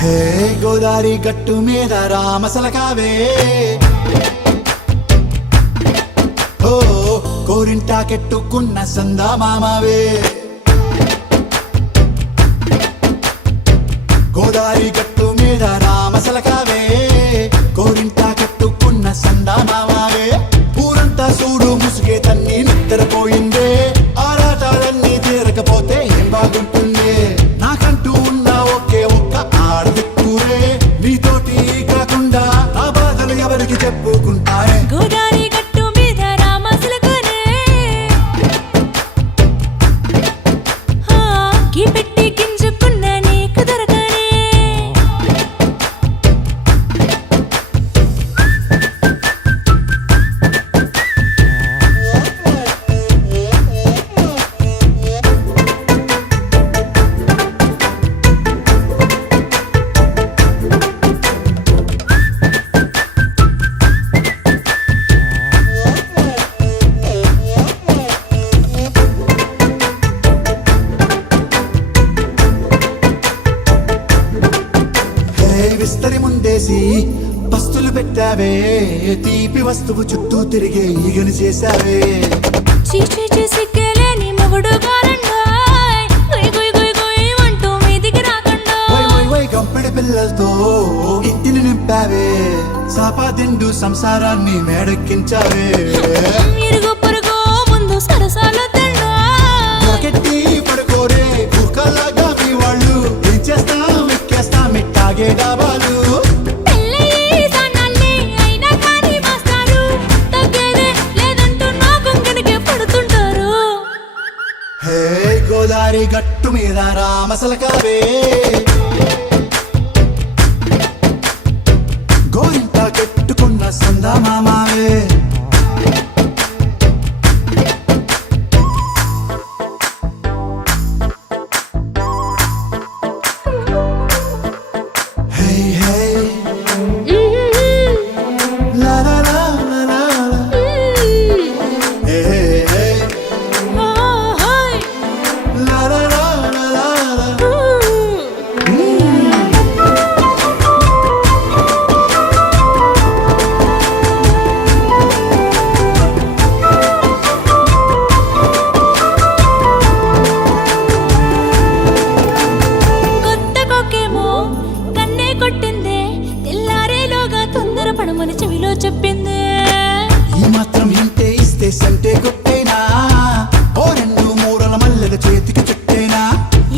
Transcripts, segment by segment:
హే గోదారి గట్టు మీద రామసలకావే ఓ కోరింటాకెట్టుకున్న సందా మామావే గోదారి గట్టు మీద రామసలకావే కోరింటాకెట్టుకున్న సందా మామావే ఊరంతా చూడు ముసుగే తన్ని నిద్రపోయిందే ఆరాటాలన్నీ తీరకపోతే ఏం బాగుంటుంది నాకంటూ ఉన్న ఒకే ఒక్క ఆడదిక్కురే నీతోటి కాకుండా ఆ బాధలు ఎవరికి చెప్పుకుంటారే గోదారి గట్టు మీద రామసలకనే కీ పెట్టి గింజుకున్న నీకు దొరకనే విస్తరి ముందేసి పస్తులు పెట్టావే తీపి వస్తువు చుట్టూ తిరిగే ఈగని చేశావే చీచీ సిగ్గలేని మొగుడు గారండాయ్ గుయ్ గుయ్ గుయ్ గుయ్ అంటూ మీదికి రాకుండా వై వై వై గంపెడి పిల్లలతో ఇంటిని నింపావే సాపాదిండు సంసారాన్ని మేడెక్కించావే ఇరుగు పొరుగు ముందు సరసాలు తండా రాకెట్టి పడుకోరే కుక్కలాగా మీ వాళ్ళు ఏం చేస్తాం ఎక్కేస్తాం మిట్టాగే డాబాలు పెళ్ళయి సన్నాల్ని అయినా కానీ మాస్తారు తగ్గేదే లేదంటూ నా కొంగనికే పడుతుంటారు హే గోదారి గట్టు మీద రామసలకావే గోరింట కెట్టుకున్న సందా మామావే హే హే లా లా లా లా లా లా. హే హే ఓహోయ్ లా లా లా లా లా లా. కొత్త కొక్కేమో కన్నే కొట్టిందే తెల్లారేలోగా తొందరపడమని చెవిలో చెప్పిందే ఈ మాత్రం హింటే ఇస్తే సంటే కొట్టేనా ఓ రెండు మూరల మల్లెల చేతికి చుట్టేనా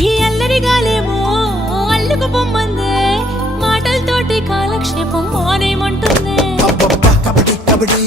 ఈ అల్లరి గాలేమో అల్లుకు పొమ్మందే మాటలతోటి కాలక్షేపం మానేమంటుంది అబ్బబ్బా కబడ్డీ కబడ్డీ